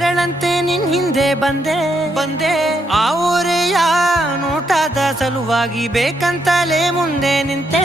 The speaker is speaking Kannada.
ನೆರಳಂತೆ ನಿನ್ ಹಿಂದೆ ಬಂದೆ ಆ ಊರೆಯ ನೋಟದ ಸಲುವಾಗಿ ಬೇಕಂತಲೇ ಮುಂದೆ ನಿಂತೆ